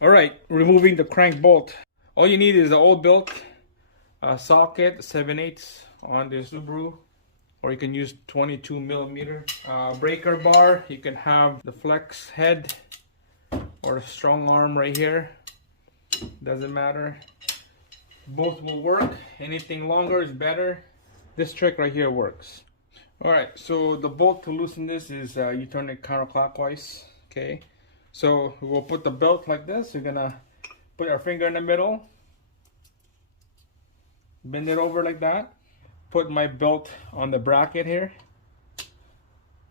All right, removing the crank bolt. All you need is the old built socket 7/8 on the Subaru, or you can use 22mm breaker bar. You can have the flex head or the strong arm right here. Doesn't matter. Both will work. Anything longer is better. This trick right here works. All right, so the bolt to loosen this is you turn it counterclockwise. Okay, so we'll put the belt like this. We're gonna put our finger in the middle, bend it over like that, put my belt on the bracket here,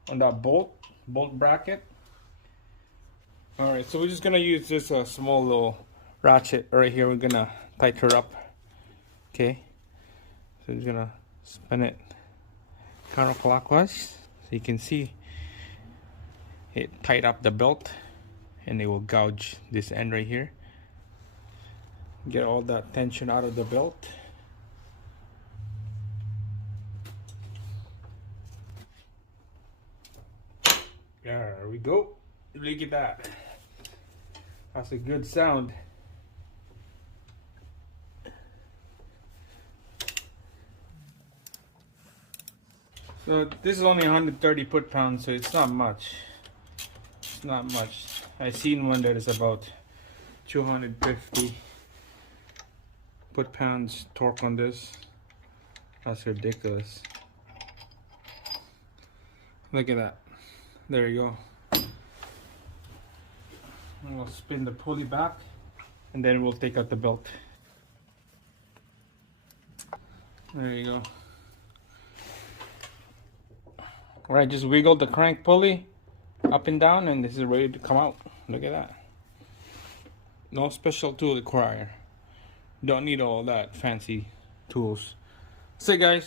on that bolt bracket. All right, so we're just gonna use this small little ratchet right here. We're gonna tighten her up. Okay, so we're gonna spin it counterclockwise so you can see it tight up the belt, and it will gouge this end right here. Get all that tension out of the belt. There we go. Look at that. That's a good sound. So this is only 130 foot-pounds, so it's not much. It's not much. I've seen one that is about 250 foot-pounds torque on this. That's ridiculous. Look at that. There you go. And we'll spin the pulley back, and then we'll take out the belt. There you go. Alright, just wiggle the crank pulley up and down, and this is ready to come out. Look at that. No special tool required. Don't need all that fancy tools. So guys,